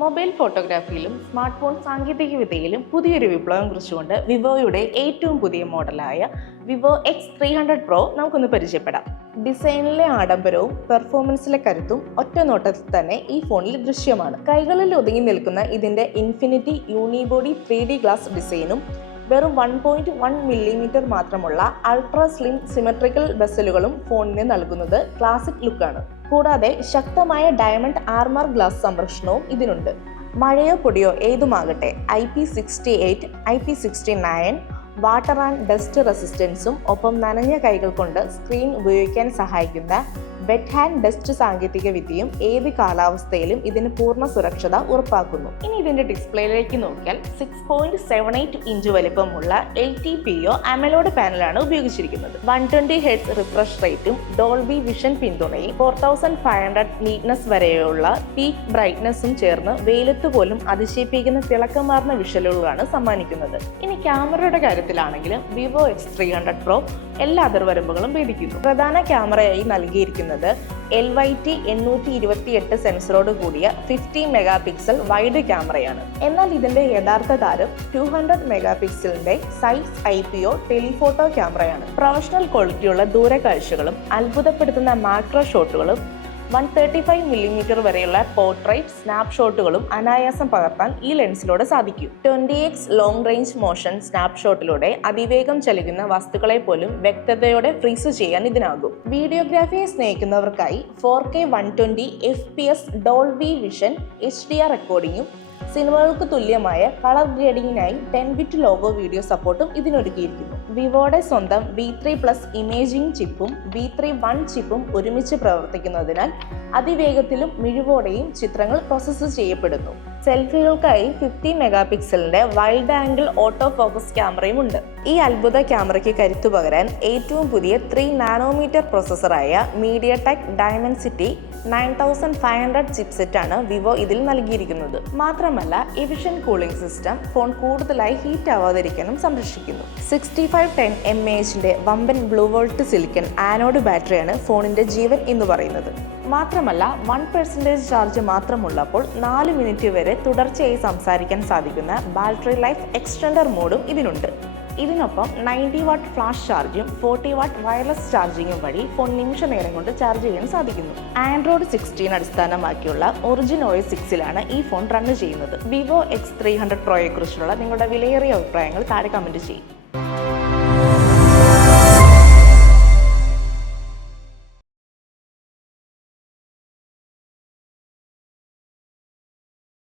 Mobile ഫോട്ടോഗ്രാഫിയിലും smart phone സാങ്കേതികവിദ്യയിലും പുതിയൊരു വിപ്ലവം കുറിച്ചുകൊണ്ട് വിവോയുടെ ഏറ്റവും പുതിയ മോഡലായ വിവോ X300 Pro നമുക്കൊന്ന് പരിചയപ്പെടാം. ഡിസൈനിലെ ആഡംബരവും പെർഫോമൻസിലെ കരുത്തും ഒറ്റ നോട്ടത്തിൽ തന്നെ ഈ ഫോണിൽ ദൃശ്യമാണ്. കൈകളിൽ ഒതുങ്ങി നിൽക്കുന്ന ഇതിന്റെ ഇൻഫിനിറ്റി യൂണിബോഡി 3D ഗ്ലാസ് ഡിസൈനും വെറും 1.1 മില്ലിമീറ്റർ മാത്രമുള്ള അൾട്രാ സ്ലിം സിമെട്രിക്കൽ ബെസലുകളും ഫോണിന് നൽകുന്നത് ക്ലാസിക് ലുക്കാണ്. കൂടാതെ ശക്തമായ ഡയമണ്ട് ആർമർ ഗ്ലാസ് സംരക്ഷണവും ഇതിനുണ്ട്. മഴയോ പൊടിയോ ഏതുമാകട്ടെ IP68, IP69 water and dust റെസിസ്റ്റൻസും ഒപ്പം നനഞ്ഞ കൈകൾ കൊണ്ട് സ്ക്രീൻ ഉപയോഗിക്കാൻ സഹായിക്കുന്ന വെറ്റ് ഹാൻഡ് ഡസ്റ്റ് സാങ്കേതിക വിദ്യയും ഏത് കാലാവസ്ഥയിലും ഇതിന് പൂർണ്ണ സുരക്ഷത ഉറപ്പാക്കുന്നു. ഇനി ഇതിന്റെ ഡിസ്പ്ലേയിലേക്ക് നോക്കിയാൽ 6.78 ഇഞ്ച് വലിപ്പമുള്ള LTPO AMOLED പാനലാണ് ഉപയോഗിച്ചിരിക്കുന്നത്. 120 Hz റിഫ്രഷ് റേറ്റും ഡോൾബി വിഷൻ പിന്തുണയും 4500 നീറ്റ്നസ് വരെയുള്ള പീക്ക് ബ്രൈറ്റ്നസ്സും ചേർന്ന് വെയിലത്ത് പോലും അതിശയിപ്പിക്കുന്ന തിളക്കമാർന്ന വിഷ്വലുകളാണ് സമ്മാനിക്കുന്നത്. ഇനി ക്യാമറയുടെ കാര്യത്തിലാണെങ്കിലും വിവോ X300 Pro എല്ലാ അതിർവരമ്പുകളും ഭേദിക്കുന്നു. പ്രധാന ക്യാമറയായി നൽകിയിരിക്കുന്നത് LYT 828 സെൻസറോട് കൂടിയ 50 മെഗാ പിക്സൽ വൈഡ് ക്യാമറയാണ്. എന്നാൽ ഇതിന്റെ യഥാർത്ഥ താരം 200 മെഗാ പിക്സലിന്റെ സൈസ് IPO ടെലിഫോട്ടോ ക്യാമറയാണ്. പ്രൊഫഷണൽ ക്വാളിറ്റിയുള്ള ദൂരക്കാഴ്ചകളും അത്ഭുതപ്പെടുത്തുന്ന മാക്രോ ഷോട്ടുകളും 135 മില്ലിമീറ്റർ വരെയുള്ള പോർട്രേറ്റ് സ്നാപ്ഷോട്ടുകളും അനായാസം പകർത്താൻ ഈ ലെൻസിലൂടെ സാധിക്കും. 20x ലോങ് റേഞ്ച് മോഷൻ സ്നാപ്ഷോട്ടിലൂടെ അതിവേഗം ചലിക്കുന്ന വസ്തുക്കളെ പോലും വ്യക്തതയോടെ ഫ്രീസ് ചെയ്യാൻ ഇതിനാകും. വീഡിയോഗ്രാഫിയെ സ്നേഹിക്കുന്നവർക്കായി 4K 120 FPS Dolby vision HDR റെക്കോർഡിങ്ങും സിനിമകൾക്ക് തുല്യമായ കളർ ഗ്രേഡിങ്ങിനായി 10-bit ലോഗോ വീഡിയോ സപ്പോർട്ടും ഇതിനൊരുക്കിയിരിക്കുന്നു. വിവോയുടെ സ്വന്തം V3+ ഇമേജിംഗ് ചിപ്പും V3 One ചിപ്പും ഒരുമിച്ച് പ്രവർത്തിക്കുന്നതിനാൽ അതിവേഗത്തിലും മിഴിവോടെയും ചിത്രങ്ങൾ പ്രോസസ്സ് ചെയ്യപ്പെടുന്നു. സെൽഫികൾക്കായി 50 മെഗാ പിക്സലിന്റെ വൈഡ് ആംഗിൾ ഓട്ടോ ഫോക്കസ് ക്യാമറയും ഉണ്ട്. ഈ അത്ഭുത ക്യാമറയ്ക്ക് കരുത്തു പകരാൻ ഏറ്റവും പുതിയ 3 നാനോമീറ്റർ പ്രോസസ്സറായ MediaTek Dimensity 9500 ചിപ്സെറ്റ് ആണ് വിവോ ഇതിൽ നൽകിയിരിക്കുന്നത്. മാത്രമല്ല എഫിഷ്യന്റ് കൂളിംഗ് സിസ്റ്റം ഫോൺ കൂടുതലായി ഹീറ്റ് ആവാതിരിക്കാനും സംരക്ഷിക്കുന്നു. 6510 mAh വമ്പൻ ബ്ലൂ വോൾട്ട് സിലിക്കൺ ആനോഡ് ബാറ്ററിയാണ് ഫോണിന്റെ ജീവൻ എന്ന് പറയുന്നത്. മാത്രമല്ല 1% ചാർജ് മാത്രമുള്ളപ്പോൾ 4 മിനിറ്റ് വരെ തുടർച്ചയായി സംസാരിക്കാൻ സാധിക്കുന്ന ബാറ്ററി ലൈഫ് എക്സ്റ്റൻഡർ മോഡും ഇതിനുണ്ട്. ഇതിനൊപ്പം 90 വാട്ട് ഫ്ലാഷ് ചാർജും 40 വാട്ട് വയർലെസ് ചാർജിങ്ങും വഴി ഫോൺ നിമിഷ നേരം കൊണ്ട് ചാർജ് ചെയ്യാൻ സാധിക്കുന്നു. Android 16 അടിസ്ഥാനമാക്കിയുള്ള ഒറിജിൻ OS 6-ലാണ് ഈ ഫോൺ റൺ ചെയ്യുന്നത്. വിവോ X300 Proയെ കുറിച്ചുള്ള നിങ്ങളുടെ വിലയേറിയ അഭിപ്രായങ്ങൾ താഴെ കമന്റ് ചെയ്യും.